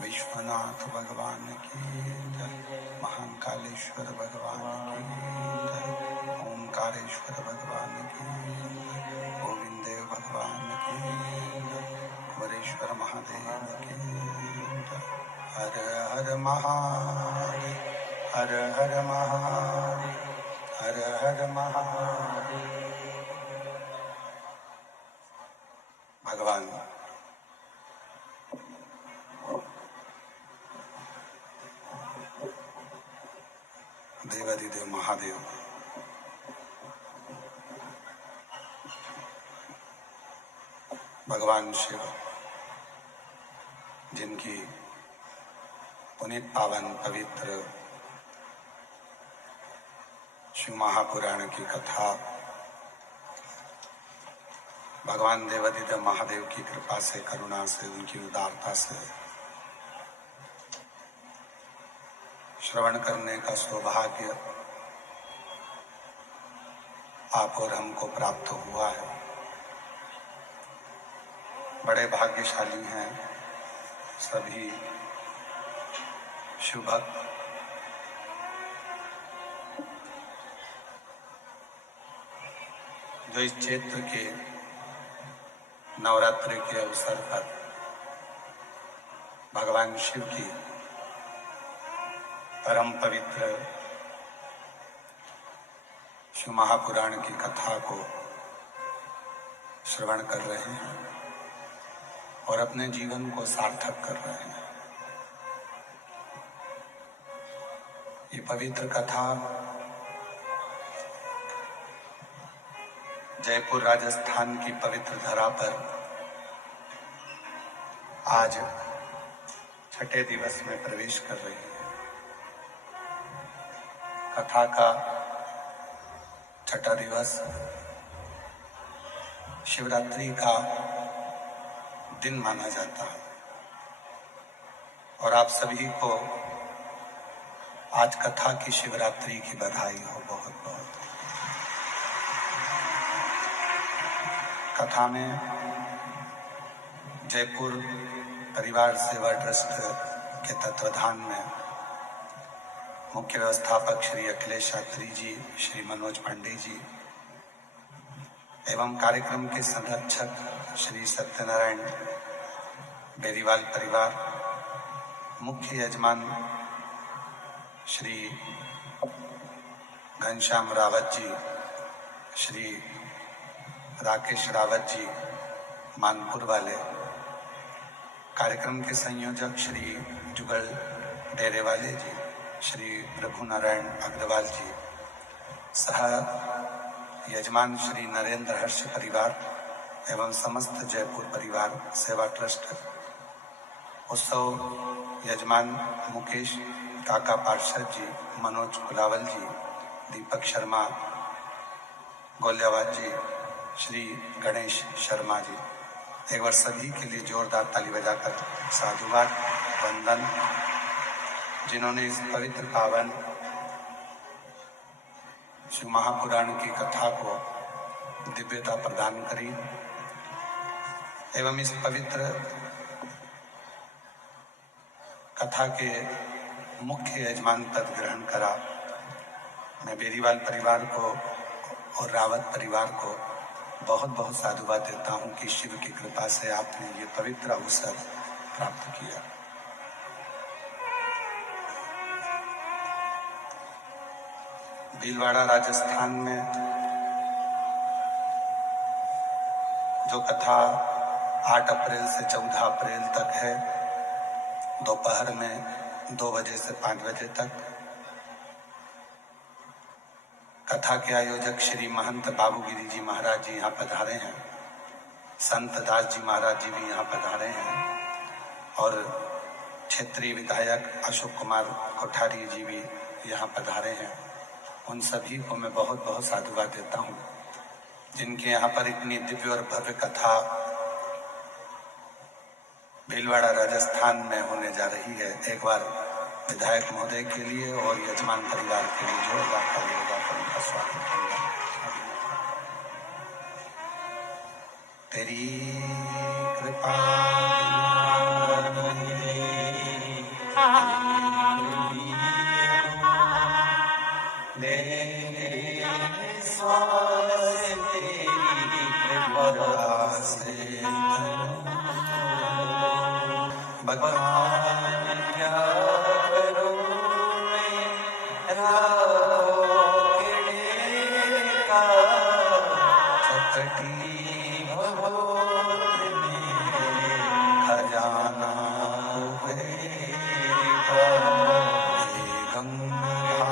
विश्वनाथ भगवान की जय, महाकालेश्वर भगवान की जय, ओंकारेश्वर भगवान की जय, गोविंदेव भगवान की जय, वरेश्वर महादेव की जय। हर हर महादेव, हर हर महादेव, हर हर महादेव। भगवान देवाधिदेव महादेव भगवान शिव, जिनकी पुनीत पावन पवित्र शिव महापुराण की कथा भगवान देवादिदेव महादेव की कृपा से, करुणा से, उनकी उदारता से श्रवण करने का सौभाग्य आप और हमको प्राप्त हुआ है। बड़े भाग्यशाली हैं सभी शिव भक्त जो इस क्षेत्र के नवरात्रि के अवसर पर भगवान शिव की परम पवित्र शिव महापुराण की कथा को श्रवण कर रहे हैं और अपने जीवन को सार्थक कर रहे हैं। ये पवित्र कथा जयपुर राजस्थान की पवित्र धरा पर आज छठे दिवस में प्रवेश कर रही है। कथा का छठा दिवस शिवरात्रि का दिन माना जाता है और आप सभी को आज कथा की शिवरात्रि की बधाई हो। बहुत बहुत कथा में जयपुर परिवार सेवा ट्रस्ट के तत्वाधान में मुख्य व्यवस्थापक श्री अखिलेश शास्त्री जी, श्री मनोज पांडे जी एवं कार्यक्रम के संरक्षक श्री सत्यनारायण बेरीवाल परिवार, मुख्य यजमान श्री घनश्याम रावत जी, श्री राकेश रावत जी मानपुर वाले, कार्यक्रम के संयोजक श्री जुगल डेरेवाले जी, श्री रघुनारायण अग्रवाल जी, सह यजमान श्री नरेंद्र हर्ष परिवार एवं समस्त जयपुर परिवार सेवा ट्रस्ट, उत्सव यजमान मुकेश काका पार्षद जी, मनोज कुलावल जी, दीपक शर्मा गोल्यावाल जी, श्री गणेश शर्मा जी। एक बार सभी के लिए जोरदार ताली बजाकर साधुवाद वंदन, जिन्होंने इस पवित्र पावन शिव महापुराण की कथा को दिव्यता प्रदान करी एवं इस पवित्र कथा के मुख्य यजमान पद ग्रहण करा। मैं बेरीवाल परिवार को और रावत परिवार को बहुत बहुत साधुवाद देता हूं कि शिव की कृपा से आपने ये पवित्र अवसर प्राप्त किया। भीलवाड़ा राजस्थान में जो कथा 8 अप्रैल से 14 अप्रैल तक है, दोपहर में 2 बजे से 5 बजे तक, कथा के आयोजक श्री महंत बाबूगिरी जी महाराज जी यहाँ पधारे हैं, संत दास जी महाराज जी भी यहाँ पधारे हैं और क्षेत्रीय विधायक अशोक कुमार कोठारी जी भी यहाँ पधारे हैं। उन सभी को मैं बहुत बहुत साधुवाद देता हूँ जिनके यहाँ पर इतनी दिव्य और भव्य कथा भीलवाड़ा राजस्थान में होने जा रही है। एक बार विधायक महोदय के लिए और यजमान परिवार के लिए जोरदार ताली बजाकर उनका स्वागत करूंगा। तेरी कृपा भगवान क्या करूं मैं राखड़े का चपटी भगोर में खजाना का गंगा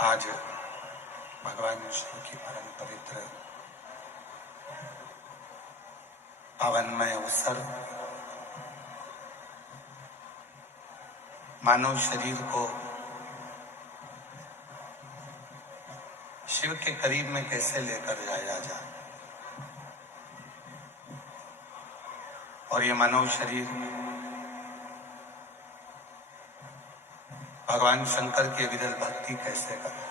आज भगवान शिव की परम पवित्र पावनमय अवसर मानव शरीर को शिव के करीब में कैसे लेकर जाया जाए और ये मानव शरीर भगवान शंकर की विरल भक्ति कैसे करे।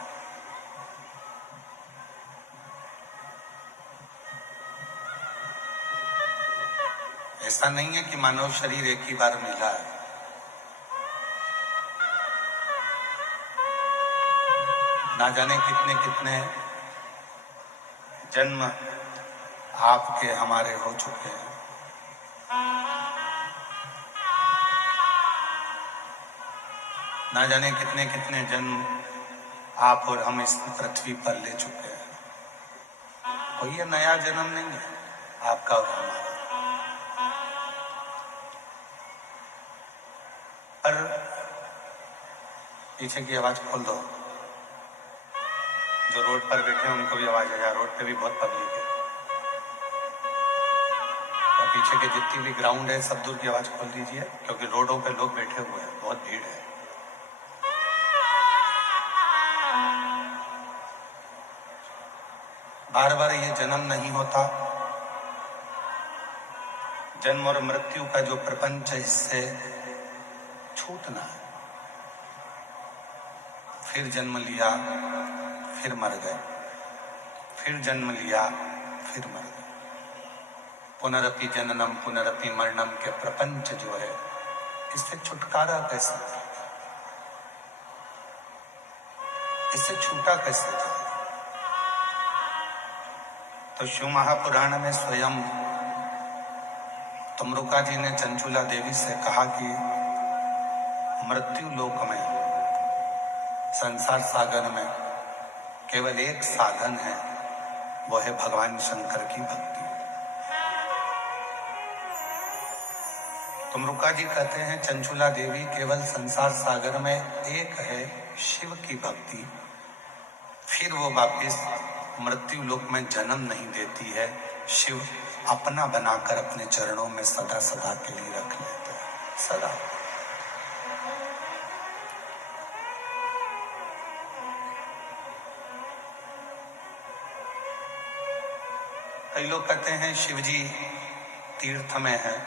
ऐसा नहीं है कि मानव शरीर एक ही बार मिला है। ना जाने कितने कितने जन्म आपके हमारे हो चुके हैं। ना जाने कितने कितने जन्म आप और हम इस पृथ्वी पर ले चुके हैं। कोई ये नया जन्म नहीं है आपका और हमारा। पर पीछे की आवाज खोल दो। जो रोड पर बैठे हैं उनको भी आवाज है। रोड पे भी बहुत पब्लिक है और पीछे के जितनी भी ग्राउंड है सब दूर की आवाज खोल दीजिए, क्योंकि रोडों पे लोग बैठे हुए हैं, बहुत भीड़ है। बार बार ये जन्म नहीं होता। जन्म और मृत्यु का जो प्रपंच है इससे छूटना है। फिर जन्म लिया, फिर मर गए, फिर जन्म लिया, फिर मर गए। पुनरपि जननम पुनरपि मरणम के प्रपंच जो है इससे छुटकारा कैसे, इससे छूटा कैसे जाए। तो शिव महापुराण में स्वयं तमरुका जी ने चंचुला देवी से कहा कि मृत्यु लोक में, संसार सागर में केवल एक साधन है, वो है भगवान शंकर की भक्ति। तमरुका जी कहते हैं चंचुला देवी केवल संसार सागर में एक है, शिव की भक्ति। फिर वो वापिस मृत्यु लोक में जन्म नहीं देती है। शिव अपना बनाकर अपने चरणों में सदा सदा के लिए रख लेते हैं। सदा। कई लोग कहते हैं शिव जी तीर्थ में है,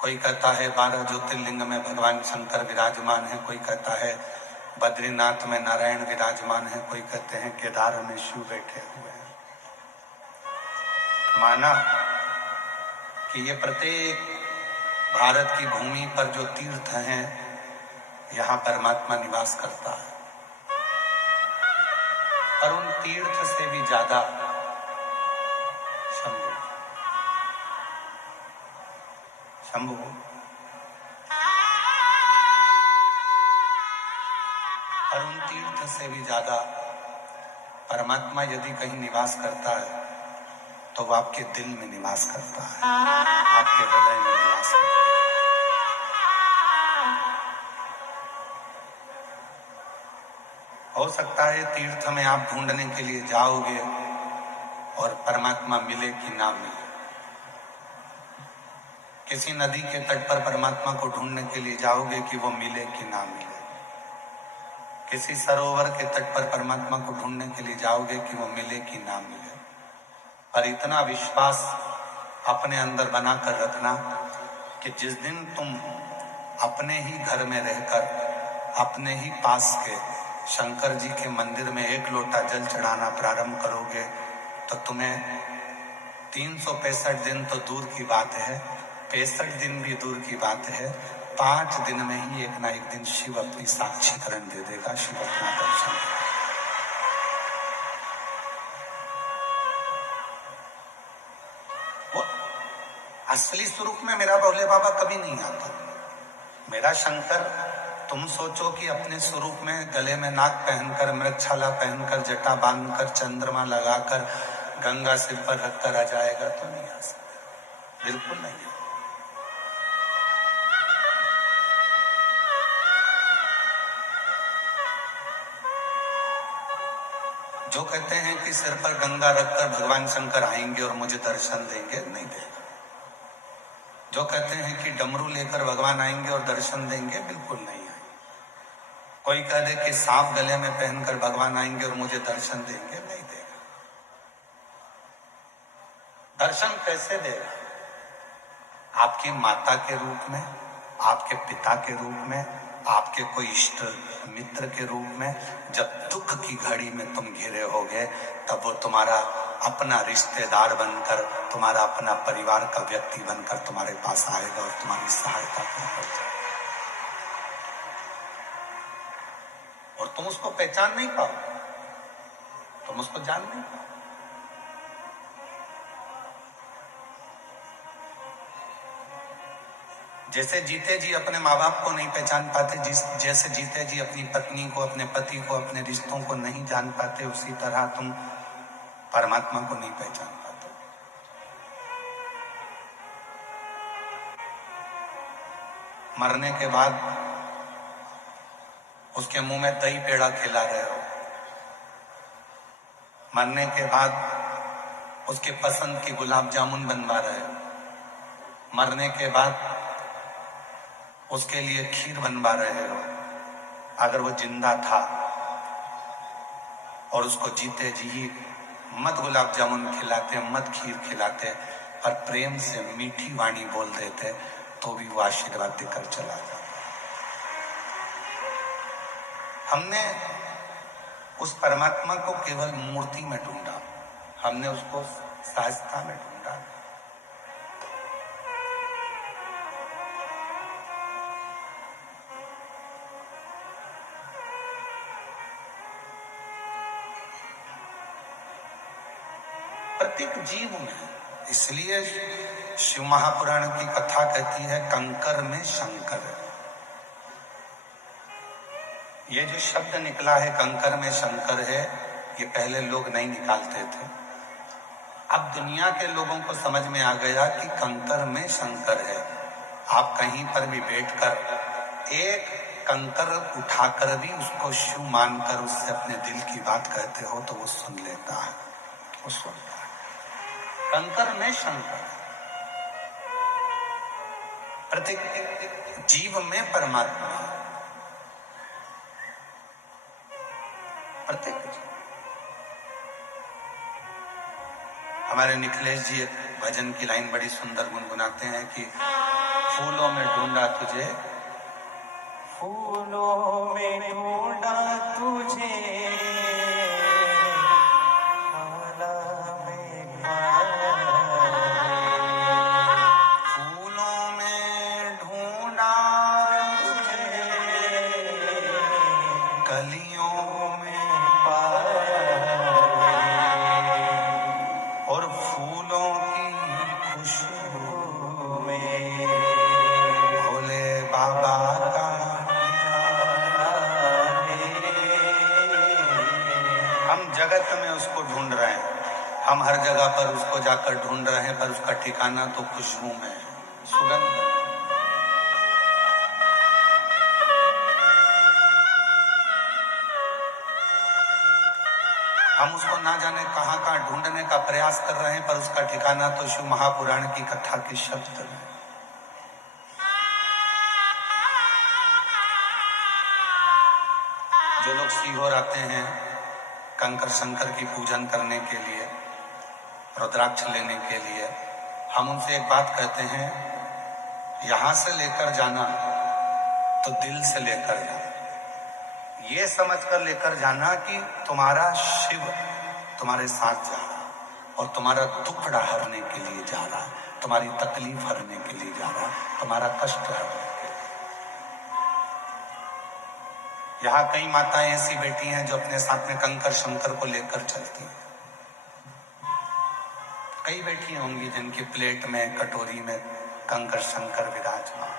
कोई कहता है 12 ज्योतिर्लिंग में भगवान शंकर विराजमान है, कोई कहता है बद्रीनाथ में नारायण विराजमान है, कोई कहते हैं केदार में शिव बैठे हुए हैं। माना कि ये प्रत्येक भारत की भूमि पर जो तीर्थ हैं यहाँ परमात्मा निवास करता है। और उन तीर्थ से भी ज्यादा शंभु शंभु और उन तीर्थ से भी ज्यादा परमात्मा यदि कहीं निवास करता है तो वो आपके दिल में निवास करता है, आपके हृदय में निवास करता है। हो सकता है तीर्थ में आप ढूंढने के लिए जाओगे और परमात्मा मिले कि ना मिले। किसी नदी के तट पर परमात्मा को ढूंढने के लिए जाओगे कि वो मिले कि ना मिले। किसी सरोवर के तट पर परमात्मा को ढूंढने के लिए जाओगे कि वो मिले कि ना मिले। पर इतना विश्वास अपने अंदर बनाकर रखना कि जिस दिन तुम अपने ही घर में रहकर अपने ही पास के शंकर जी के मंदिर में एक लोटा जल चढ़ाना प्रारंभ करोगे तो तुम्हें 365 दिन तो दूर की बात है, 65 दिन भी दूर की बात है, 5 दिन में ही एक ना एक दिन शिव अपनी साक्षीकरण दे देगा, शिव अपना दर्शन देगा। वो असली स्वरूप में मेरा भोले बाबा कभी नहीं आता। मेरा शंकर, तुम सोचो कि अपने स्वरूप में गले में नाक पहनकर, मृगछाला पहनकर, जटा बांधकर, चंद्रमा लगाकर, गंगा सिर पर रखकर आ जाएगा तो नहीं आ सकता, बिल्कुल नहीं। जो कहते हैं कि सिर पर गंगा रखकर भगवान शंकर आएंगे और मुझे दर्शन देंगे, नहीं देगा। जो कहते हैं कि डमरू लेकर भगवान आएंगे और दर्शन देंगे, बिल्कुल नहीं आएंगे। कोई कह दे कि सांप गले में पहनकर भगवान आएंगे और मुझे दर्शन देंगे, नहीं देगा। दर्शन कैसे देगा? आपकी माता के रूप में, आपके पिता के रूप में, आपके कोई इष्ट मित्र के रूप में। जब दुख की घड़ी में तुम घिरे होगे, तब वो तुम्हारा अपना रिश्तेदार बनकर, तुम्हारा अपना परिवार का व्यक्ति बनकर तुम्हारे पास आएगा और तुम्हारी सहायता करेगा। और तुम उसको पहचान नहीं पाओ, तुम उसको जान नहीं पाओ। जैसे जीते जी अपने माँ बाप को नहीं पहचान पाते, जैसे जीते जी अपनी पत्नी को, अपने पति को, अपने रिश्तों को नहीं जान पाते, उसी तरह तुम परमात्मा को नहीं पहचान पाते। मरने के बाद उसके मुंह में दही पेड़ा खिला रहे हो, मरने के बाद उसके पसंद की गुलाब जामुन बनवा रहे हो, मरने के बाद उसके लिए खीर बनवा रहे हो। अगर वो जिंदा था और उसको जीते जी मत गुलाब जामुन खिलाते, मत खीर खिलाते, पर प्रेम से मीठी वाणी बोल देते, तो भी वो आशीर्वाद देकर चला जाता। हमने उस परमात्मा को केवल मूर्ति में ढूंढा, हमने उसको सहजता में ढूंढा। प्रत्येक जीव में, इसलिए शिव महापुराण की कथा कहती है कंकर में शंकर है। ये जो शब्द निकला है कंकर में शंकर है, ये पहले लोग नहीं निकालते थे। अब दुनिया के लोगों को समझ में आ गया कि कंकर में शंकर है। आप कहीं पर भी बैठकर एक कंकर उठाकर भी उसको शिव मानकर उससे अपने दिल की बात कहते हो तो वो सुन लेता है, वो सुनता है। कंकर में शंकर, प्रत्येक जीव में परमात्मा, प्रत्येक जीव। हमारे निखिलेश जी एक भजन की लाइन बड़ी सुंदर गुनगुनाते हैं कि फूलों में ढूंढा तुझे, फूलों में ढूंढा तुझे, फूलों में ढूंढा तुझे, कलियों में और फूलों की खुशबू में भोले बाबा का हम जगत में उसको ढूंढ रहे हैं, हम हर जगह पर उसको जाकर ढूंढ रहे हैं, पर उसका ठिकाना तो खुशबू में है, सुगंध। हम उसको ना जाने कहां कहां ढूंढने का प्रयास कर रहे हैं, पर उसका ठिकाना तो शिव महापुराण की कथा के शब्द में। जो लोग सीहोर आते हैं कंकर शंकर की पूजन करने के लिए, रुद्राक्ष लेने के लिए, हम उनसे एक बात कहते हैं, यहां से लेकर जाना तो दिल से लेकर जाना, ये समझकर लेकर जाना कि तुम्हारा शिव तुम्हारे साथ जा रहा है और तुम्हारा दुखड़ा हरने के लिए जा रहा है, तुम्हारी तकलीफ हरने के लिए जा रहा है, तुम्हारा कष्ट हरने के लिए। यहाँ कई माताएं ऐसी बैठी हैं जो अपने साथ में कंकर शंकर को लेकर चलती हैं। कई बैठी होंगी जिनकी प्लेट में, कटोरी में कंकर शंकर विराजमान।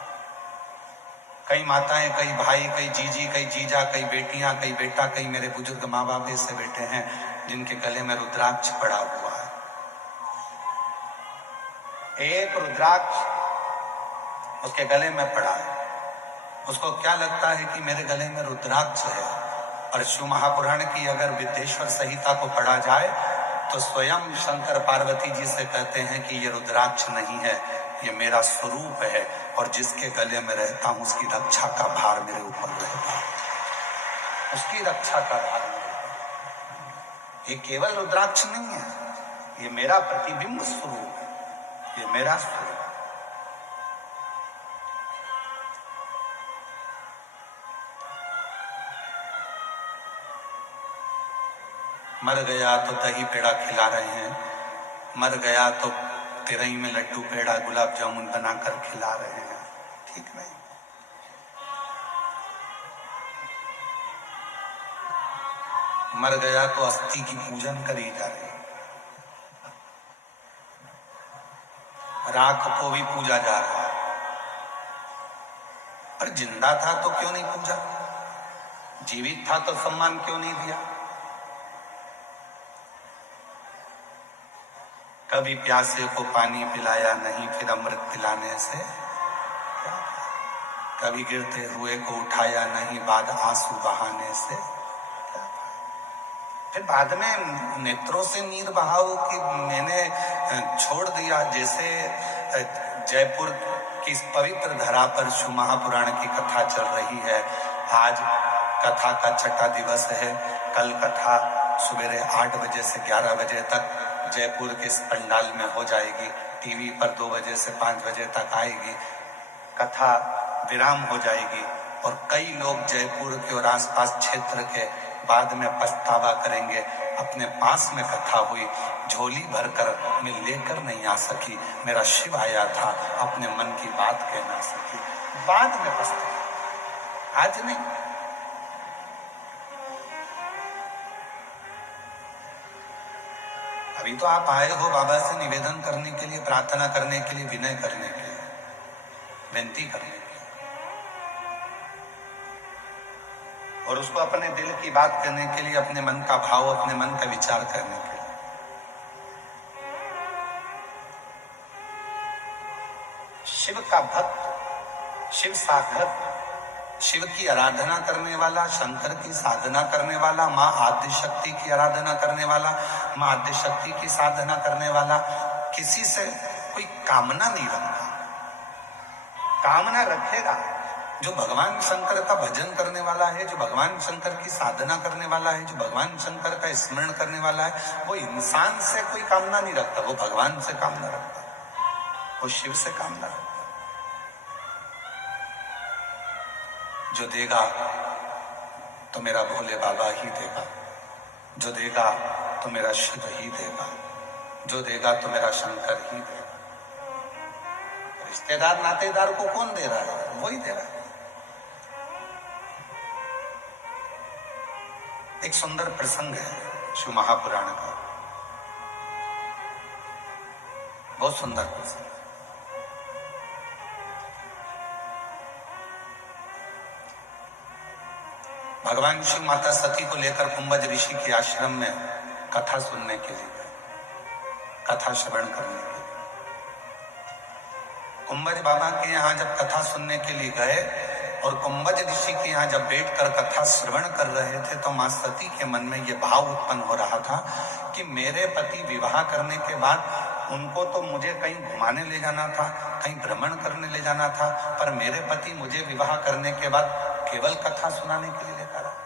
कई माताएं, कई भाई, कई जीजी, कई जीजा, कई बेटियां, कई बेटा, कई मेरे बुजुर्ग माँ बाप ऐसे बैठे हैं जिनके गले में रुद्राक्ष पड़ा हुआ है। एक रुद्राक्ष उसके गले में पड़ा है, उसको क्या लगता है कि मेरे गले में रुद्राक्ष है, और शिव महापुराण की अगर विद्येश्वर संहिता को पढ़ा जाए तो स्वयं शंकर पार्वती जी से कहते हैं कि ये रुद्राक्ष नहीं है, ये मेरा स्वरूप है, और जिसके गले में रहता हूं उसकी रक्षा का भार मेरे ऊपर रहता है, उसकी रक्षा का भार मेरे ऊपर। ये केवल रुद्राक्ष नहीं है, ये मेरा प्रतिबिंब स्वरूप है, ये मेरा स्वरूप। मर गया तो दही पेड़ा खिला रहे हैं, मर गया तो तिरई में लड्डू पेड़ा गुलाब जामुन बनाकर खिला रहे हैं, ठीक नहीं। मर गया तो अस्थि की पूजन करी जा रही है, राख को भी पूजा जा रहा है। पर जिंदा था तो क्यों नहीं पूजा, जीवित था तो सम्मान क्यों नहीं दिया। कभी प्यासे को पानी पिलाया नहीं, फिर अमृत पिलाने से। कभी गिरते हुए को उठाया नहीं, बाद आंसू बहाने से। फिर बाद में नेत्रों से नीर बहाओ कि मैंने छोड़ दिया। जैसे जयपुर की इस पवित्र धरा पर शिव महापुराण की कथा चल रही है। आज कथा का छठा दिवस है। कल कथा सवेरे 8 बजे से 11 बजे तक जयपुर के इस पंडाल में हो जाएगी। टीवी पर 2 बजे से 5 बजे तक आएगी। कथा विराम हो जाएगी और कई लोग जयपुर के और आसपास क्षेत्र के बाद में पछतावा करेंगे, अपने पास में कथा हुई, झोली भरकर मैं लेकर नहीं आ सकी, मेरा शिव आया था, अपने मन की बात कह ना सकी, बाद में पछतावा, आज नहीं। अभी तो आप आए हो बाबा से निवेदन करने के लिए, प्रार्थना करने के लिए, विनय करने के लिए, विनती करने के लिए, और उसको अपने दिल की बात करने के लिए, अपने मन का भाव, अपने मन का विचार करने के लिए। शिव का भक्त, शिव साधक, शिव की आराधना करने वाला, शंकर की साधना करने वाला, माँ आद्य शक्ति की आराधना करने वाला, माँ आद्य शक्ति की साधना करने वाला किसी से कोई कामना नहीं रखता। कामना रखेगा जो भगवान शंकर का भजन करने वाला है, जो भगवान शंकर की साधना करने वाला है, जो भगवान शंकर का स्मरण करने वाला है, वो इंसान से कोई कामना नहीं रखता, वो भगवान से कामना रखता, वो शिव से कामना रखता। जो देगा तो मेरा भोले बाबा ही देगा, जो देगा तो मेरा शिव ही देगा, जो देगा तो मेरा शंकर ही देगा। रिश्तेदार नातेदार को कौन दे रहा है? वही दे रहा है। एक सुंदर प्रसंग है शिव महापुराण का, बहुत सुंदर प्रसंग। भगवान शिव माता सती को लेकर कुंभज ऋषि के आश्रम में कथा सुनने के लिए गए, कथा श्रवण करने के लिए। कुंभज बाबा के यहाँ जब कथा सुनने के लिए गए और कुंभज ऋषि के यहाँ जब बैठकर कथा श्रवण कर रहे थे तो मां सती के मन में यह भाव उत्पन्न हो रहा था कि मेरे पति विवाह करने के बाद उनको तो मुझे कहीं घुमाने ले जाना था, कहीं भ्रमण करने ले जाना था, पर मेरे पति मुझे विवाह करने के बाद केवल कथा सुनाने के लिए लेकर आए।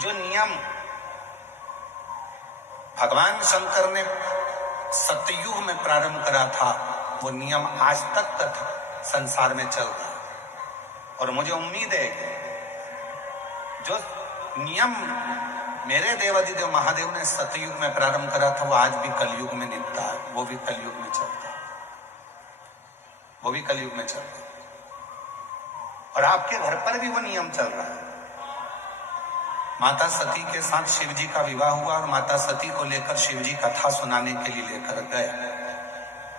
जो नियम भगवान शंकर ने सतयुग में प्रारंभ करा था, वो नियम आज तक संसार में चल रहा है। और मुझे उम्मीद है जो नियम मेरे देवाधिदेव महादेव ने सतयुग में प्रारंभ करा था, वो आज भी कलयुग में निभता है, वो भी कलयुग में चलता है, वो भी कलयुग में चलता है। और आपके घर पर भी वो नियम चल रहा है। माता सती के साथ शिव जी का विवाह हुआ और माता सती को लेकर शिव जी कथा सुनाने के लिए लेकर गए।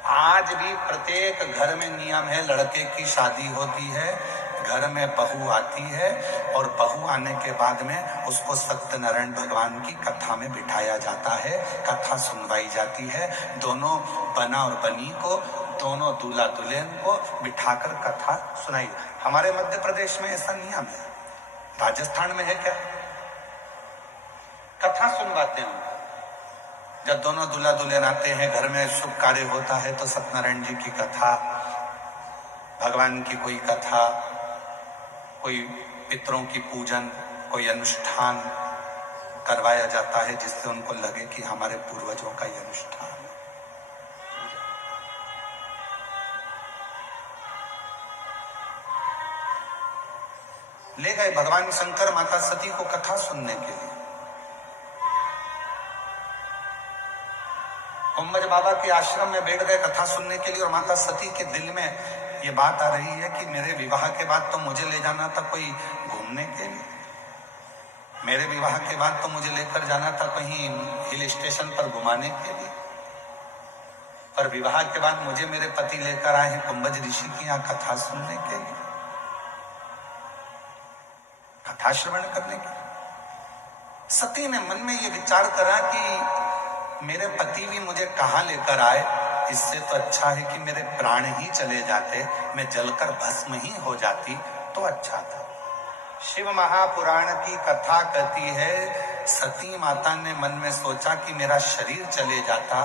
आज भी प्रत्येक घर में नियम है, लड़के की शादी होती है, घर में बहू आती है और बहू आने के बाद में उसको सत्यनारायण भगवान की कथा में बिठाया जाता है, कथा सुनवाई जाती है। दोनों बना और बनी को, दोनों दूल्हा दुल्हन को बिठाकर कथा सुनाई। हमारे मध्य प्रदेश में ऐसा नियम है। राजस्थान में है क्या? कथा सुनवाते हैं। जब दोनों दूल्हा दुल्हन आते हैं, घर में शुभ कार्य होता है तो सत्यनारायण जी की कथा, भगवान की कोई कथा, कोई पितरों की पूजन, कोई अनुष्ठान करवाया जाता है जिससे उनको लगे कि हमारे पूर्वजों का यह अनुष्ठान है। ले गए भगवान शंकर माता सती को कथा सुनने के लिए। कुंभज बाबा के आश्रम में बैठ गए कथा सुनने के लिए, और माता सती के दिल में ये बात आ रही है कि मेरे विवाह के बाद तो मुझे ले जाना था कोई घूमने के लिए, मेरे विवाह के बाद तो मुझे लेकर जाना था कहीं हिल स्टेशन पर घुमाने के लिए, पर विवाह के बाद मुझे मेरे पति लेकर आए हैं कुंभज ऋषि की यहाँ कथा सुनने के लिए, कथा श्रवण करने के लिए। सती ने मन में ये विचार करा कि मेरे पति भी मुझे कहाँ लेकर आए, इससे तो अच्छा है कि मेरे प्राण ही चले जाते, मैं जलकर भस्म ही हो जाती तो अच्छा था। शिव महापुराण की कथा कहती है, सती माता ने मन में सोचा कि मेरा शरीर चले जाता,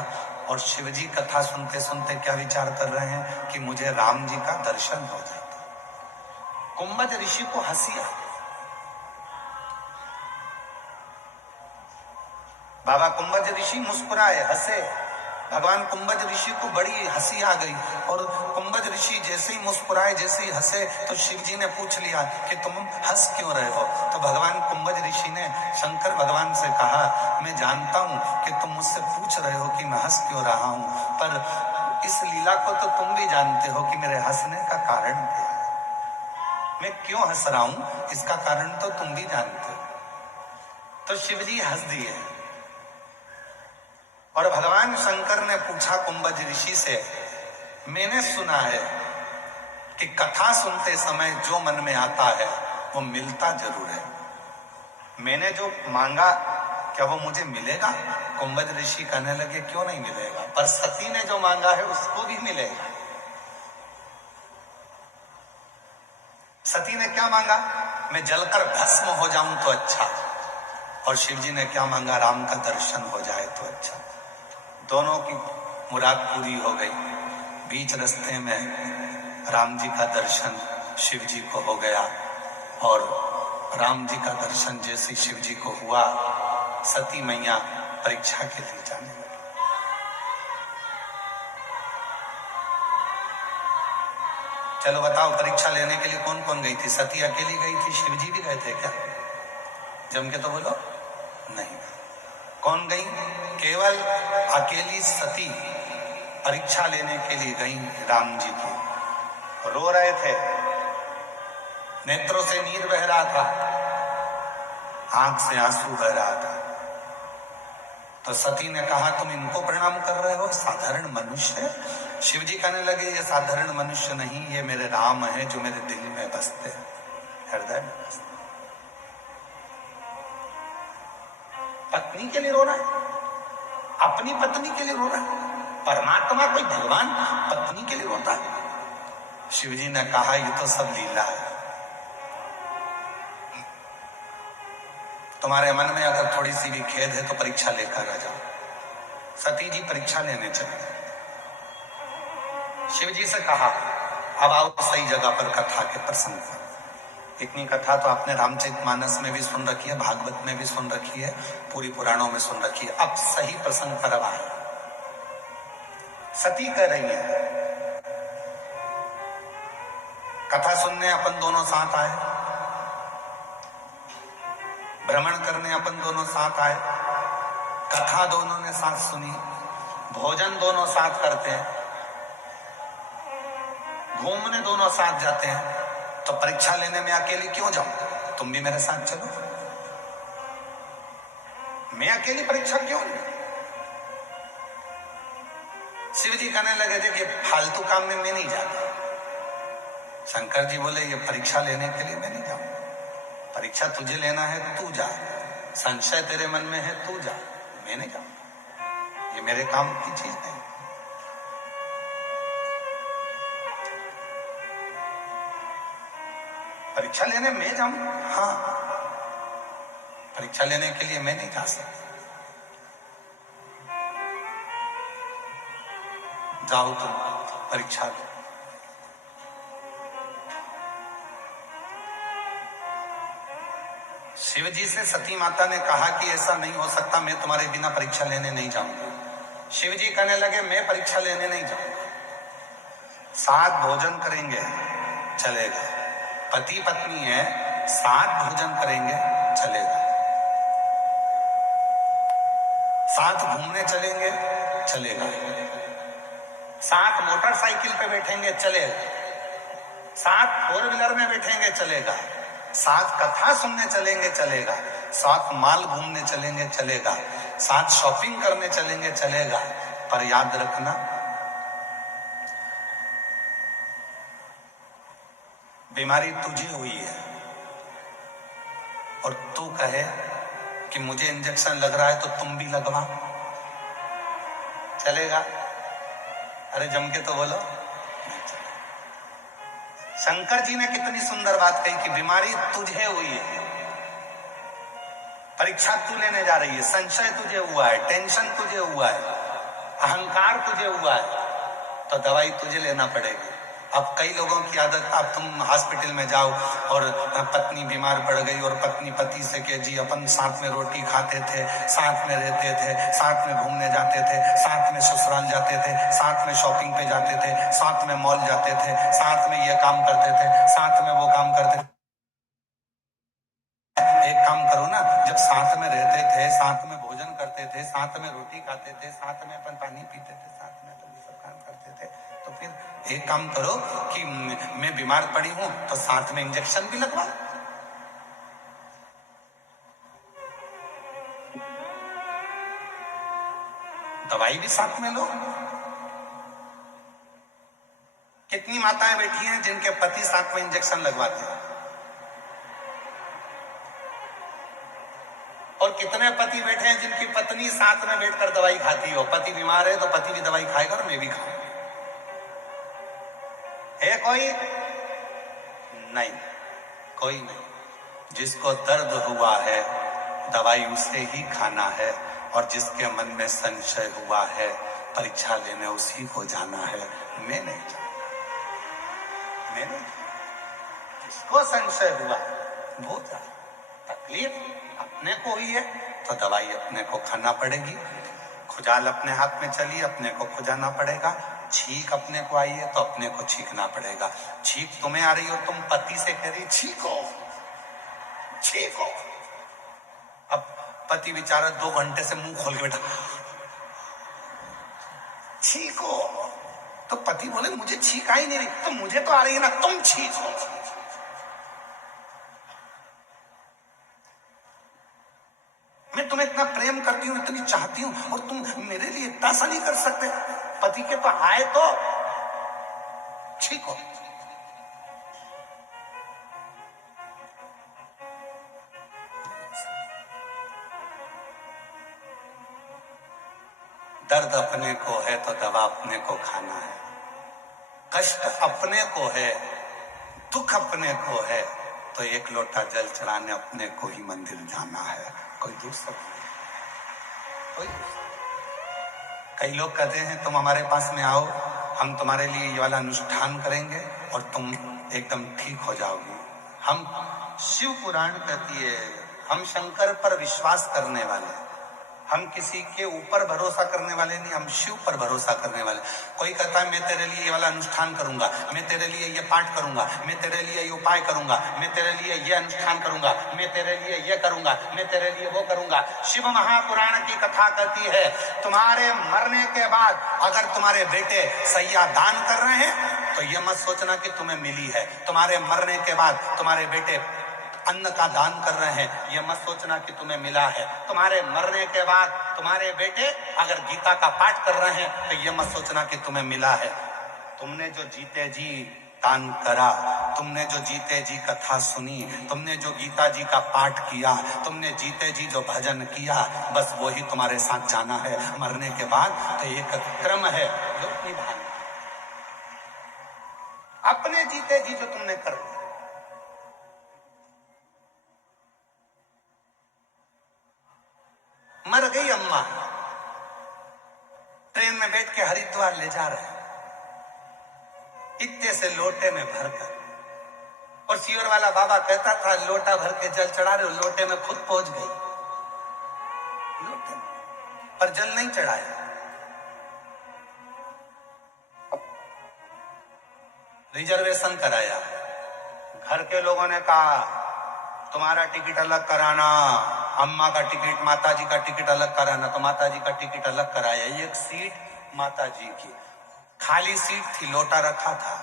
और शिव जी कथा सुनते सुनते क्या विचार कर रहे हैं कि मुझे राम जी का दर्शन हो जाता। कुंभज ऋषि को हंसी आ गई। बाबा कुंभज ऋषि मुस्कुराए, हंसे। भगवान कुंभज ऋषि को बड़ी हंसी आ गई, और कुंभज ऋषि जैसे ही मुस्कुराए, जैसे ही हंसे, तो शिव जी ने पूछ लिया कि तुम हंस क्यों रहे हो? तो भगवान कुंभज ऋषि ने शंकर भगवान से कहा, मैं जानता हूं कि तुम मुझसे पूछ रहे हो कि मैं हंस क्यों रहा हूं, पर इस लीला को तो तुम भी जानते हो कि मेरे हंसने का कारण क्या है, मैं क्यों हंस रहा हूं, इसका कारण तो तुम भी जानते हो। तो शिव जी हंस दिए, और भगवान शंकर ने पूछा कुंभज ऋषि से, मैंने सुना है कि कथा सुनते समय जो मन में आता है वो मिलता जरूर है, मैंने जो मांगा क्या वो मुझे मिलेगा? कुंभज ऋषि कहने लगे, क्यों नहीं मिलेगा, पर सती ने जो मांगा है उसको भी मिलेगा। सती ने क्या मांगा? मैं जलकर भस्म हो जाऊं तो अच्छा, और शिव जी ने क्या मांगा? राम का दर्शन हो जाए तो अच्छा। दोनों की मुराद पूरी हो गई। बीच रास्ते में राम जी का दर्शन शिव जी को हो गया, और राम जी का दर्शन जैसे शिव जी को हुआ, सती मैया परीक्षा के लिए जाने लगी। चलो बताओ, परीक्षा लेने के लिए कौन कौन गई थी? सती अकेली गई थी? शिव जी भी गए थे क्या? जम के तो बोलो नहीं। कौन गई? केवल अकेली सती परीक्षा लेने के लिए गई राम जी की। रो रहे थे, नेत्रों से नीर बह रहा था, आंख से आंसू बह रहा था। तो सती ने कहा, तुम इनको प्रणाम कर रहे हो, साधारण मनुष्य? शिव जी कहने लगे, ये साधारण मनुष्य नहीं, ये मेरे राम है जो मेरे दिल में बसते हैं, हृदय में बसते। पत्नी के लिए रो रहा है, अपनी पत्नी के लिए रो रहा है। परमात्मा कोई भगवान पत्नी के लिए रोता है? शिव जी ने कहा, ये तो सब लीला है। तुम्हारे मन में अगर थोड़ी सी भी खेद है तो परीक्षा लेकर आ जाओ। सती जी परीक्षा लेने चले। शिव जी से कहा, अब आओ सही जगह पर कथा के प्रसंग पर। इतनी कथा तो आपने रामचरितमानस में भी सुन रखी है, भागवत में भी सुन रखी है, पूरी पुराणों में सुन रखी है। अब सही प्रसंग पर अब आए। सती कह रही है, कथा सुनने अपन दोनों साथ आए, भ्रमण करने अपन दोनों साथ आए, कथा दोनों ने साथ सुनी, भोजन दोनों साथ करते हैं, घूमने दोनों साथ जाते हैं, तो परीक्षा लेने में अकेली क्यों जाऊं? तुम भी मेरे साथ चलो। मैं अकेली परीक्षा क्यों? शिव जी कहने लगे थे कि फालतू काम में मैं नहीं जाता। शंकर जी बोले, ये परीक्षा लेने के लिए मैं नहीं जाऊं, परीक्षा तुझे लेना है तू जा, संशय तेरे मन में है तू जा, मैं नहीं जाऊंगा, ये मेरे काम की चीज नहीं। परीक्षा लेने में जाऊं? हाँ, परीक्षा लेने के लिए मैं नहीं जा सकता। जाओ तुम परीक्षा लो। शिव जी से सती माता ने कहा कि ऐसा नहीं हो सकता, मैं तुम्हारे बिना परीक्षा लेने नहीं जाऊंगा। शिव जी कहने लगे मैं परीक्षा लेने नहीं जाऊंगा, साथ भोजन करेंगे चलेगा, पति पत्नी है साथ भोजन करेंगे चलेगा, साथ घूमने चलेंगे चलेगा, साथ मोटरसाइकिल पे बैठेंगे चलेगा, साथ फोर व्हीलर में बैठेंगे चलेगा, साथ कथा सुनने चलेंगे चलेगा, साथ माल घूमने चलेंगे चलेगा, साथ शॉपिंग करने चलेंगे चलेगा। पर याद रखना, बीमारी तुझे हुई है और तू कहे कि मुझे इंजेक्शन लग रहा है तो तुम भी लगवा, चलेगा? अरे जम के तो बोलो। शंकर जी ने कितनी सुंदर बात कही कि बीमारी तुझे हुई है, परीक्षा तू लेने जा रही है, संशय तुझे हुआ है, टेंशन तुझे हुआ है, अहंकार तुझे हुआ है, तो दवाई तुझे लेना पड़ेगी। अब कई लोगों की आदत, अब तुम हॉस्पिटल में जाओ और पत्नी बीमार पड़ गई और पत्नी पति से कहे जी अपन साथ में रोटी खाते थे, साथ में रहते थे, साथ में घूमने जाते थे, साथ में ससुराल जाते थे, साथ में शॉपिंग पे जाते थे, साथ में मॉल जाते थे, साथ में ये काम करते थे, साथ में वो काम करते थे। एक काम करो ना, जब साथ में रहते थे, साथ में भोजन करते थे, साथ में रोटी खाते थे, साथ में अपन पानी पीते थे, साथ में अपन सब काम करते थे, तो फिर एक काम करो कि मैं बीमार पड़ी हूं तो साथ में इंजेक्शन भी लगवा, दवाई भी साथ में लो। कितनी माताएं बैठी हैं जिनके पति साथ में इंजेक्शन लगवाते हैं, और कितने पति बैठे हैं जिनकी पत्नी साथ में बैठकर दवाई खाती हो। पति बीमार है तो पति भी दवाई खाएगा और मैं भी खाऊंगा। है कोई? नहीं, कोई नहीं। जिसको दर्द हुआ है दवाई उसे ही खाना है, और जिसके मन में संशय हुआ है परीक्षा लेने उसी को जाना है। मैं नहीं जाऊंगा, मैं नहीं। जिसको संशय हुआ वो जाए, तकलीफ अपने को हुई है तो दवाई अपने को खाना पड़ेगी, खुजाल अपने हाथ में चली अपने को खुजाना पड़ेगा, छींक अपने को आई है तो अपने को छींकना पड़ेगा। छींक तुम्हें आ रही हो, तुम पति से कह रही छींको छींको, अब पति बेचारा 2 घंटे से मुंह खोल के बैठा छींको, तो पति बोले मुझे छींक आई नहीं रही, तो मुझे तो आ रही है ना, तुम छींको। मैं तुम्हें इतना प्रेम करती हूँ, इतनी चाहती हूँ, और तुम मेरे लिए इतना सा नहीं कर सकते। पति के तो आए तो छींको। दर्द अपने को है तो दवा अपने को खाना है, कष्ट अपने को है, दुख अपने को है, तो एक लोटा जल चढ़ाने अपने को ही मंदिर जाना है, कोई दूसरा नहीं, कोई दूसरा। कई लोग कहते हैं तुम हमारे पास में आओ, हम तुम्हारे लिए ये वाला अनुष्ठान करेंगे और तुम एकदम ठीक हो जाओगे। हम शिव पुराण कहती है, हम शंकर पर विश्वास करने वाले, हम किसी के ऊपर भरोसा करने वाले नहीं, हम शिव पर भरोसा करने वाले। कोई कहता है मैं तेरे लिए ये वाला अनुष्ठान करूंगा, मैं तेरे लिए ये पाठ करूंगा, मैं तेरे लिए ये उपाय करूंगा, मैं तेरे लिए ये अनुष्ठान करूंगा, मैं तेरे लिए ये करूंगा, मैं तेरे लिए वो करूंगा। शिव महापुराण की कथा कहती है तुम्हारे मरने के बाद अगर तुम्हारे बेटे सैया दान कर रहे हैं तो ये मत सोचना कि तुम्हें मिली है। तुम्हारे मरने के बाद तुम्हारे बेटे अन्न का दान कर रहे हैं, यह मत सोचना कि तुम्हें मिला है। तुम्हारे मरने के बाद तुम्हारे बेटे अगर गीता का पाठ कर रहे हैं तो यह मत सोचना कि तुम्हें मिला है। तुमने जो जीते जी दान करा, तुमने जो जीते जी कथा सुनी, तुमने जो गीता जी का पाठ किया, तुमने जीते जी जो भजन किया, बस वो ही तुम्हारे साथ जाना है। मरने के बाद तो एक क्रम है जो निभाना, अपने जीते जी जो तुमने कर लिया। मर गई अम्मा, ट्रेन में बैठ के हरिद्वार ले जा रहे हैं, इतने से लोटे में भरकर, और सियोर वाला बाबा कहता था लोटा भर के जल चढ़ा रहे हो, लोटे में खुद पहुंच गई, लोटे में, पर जल नहीं चढ़ाया। रिजर्वेशन कराया, घर के लोगों ने कहा तुम्हारा टिकट अलग कराना, अम्मा का टिकट, माताजी का टिकट अलग कराना, तो माताजी का टिकट अलग कराया। एक सीट माताजी की खाली सीट थी, लोटा रखा था,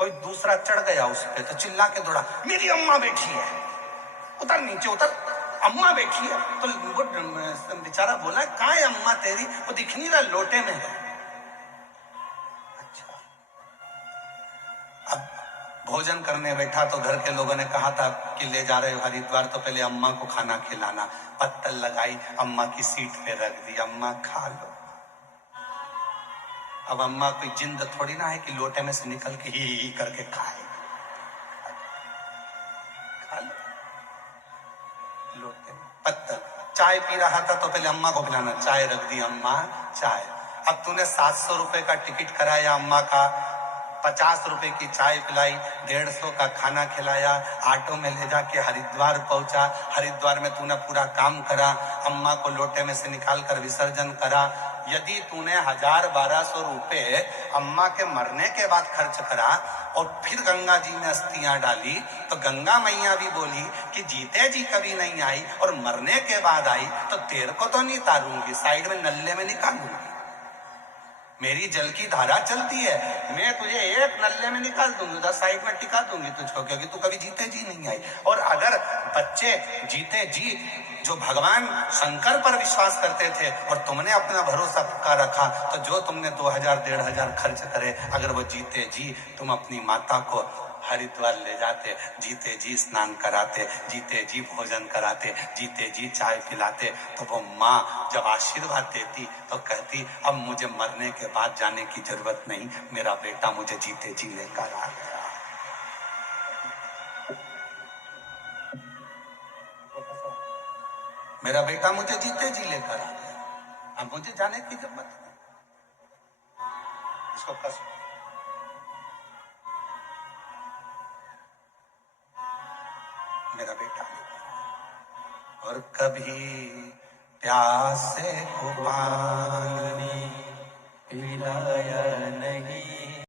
कोई दूसरा चढ़ गया उस पे तो चिल्ला के दौड़ा, मेरी अम्मा बैठी है, उतर नीचे उतर, अम्मा बैठी है। तो बेचारा बोला कहाँ है अम्मा तेरी, वो दिख नहीं रहा, लोटे में है। अच्छा, अब भोजन करने बैठा तो घर के लोगों ने कहा था कि ले जा रहे हो हरिद्वार तो पहले अम्मा को खाना खिलाना, पत्तल लगाई, अम्मा की सीट पे रख दी, अम्मा खा लो। अब अम्मा कोई जिंद थोड़ी ना है कि लोटे में से निकल के ही करके खाए, खा लो लोटे में। पत्तल, चाय पी रहा था तो पहले अम्मा को पिलाना, चाय रख दी, अम्मा चाय। अब तूने 700 रुपए का टिकट कराया अम्मा का, 50 रुपए की चाय पिलाई, 150 का खाना खिलाया, ऑटो में ले जाके हरिद्वार पहुंचा, हरिद्वार में तूने पूरा काम करा, अम्मा को लोटे में से निकाल कर विसर्जन करा। यदि तूने 1000-1200 रुपए अम्मा के मरने के बाद खर्च करा और फिर गंगा जी में अस्थियां डाली, तो गंगा मैया भी बोली कि जीते जी कभी नहीं आई और मरने के बाद आई तो तेरे को तो नहीं तारूंगी, साइड में नल्ले में निकालूंगी, मेरी जल की धारा चलती है, मैं तुझे एक नल्ले में निकाल दूंगी, उधर साइड में टिका दूंगी तुझको, क्योंकि तू कभी जीते जी नहीं आई। और अगर बच्चे जीते जी जो भगवान शंकर पर विश्वास करते थे और तुमने अपना भरोसा पक्का रखा, तो जो तुमने 2000-1500 खर्च करे, अगर वो जीते जी तुम अपनी माता को हरिद्वार ले जाते, जीते जी स्नान कराते, जीते जी भोजन कराते, जीते जी चाय पिलाते, तो वो माँ जब आशीर्वाद देती तो कहती अब मुझे मरने के बाद जाने की जरूरत नहीं, मेरा बेटा मुझे जीते जी लेकर आ गया। मेरा बेटा मुझे जीते जी लेकर आ गया, अब मुझे जाने की जरूरत नहीं। इसको कसम, मेरा बेटा। और कभी प्यासे को पानी पिलाया नहीं,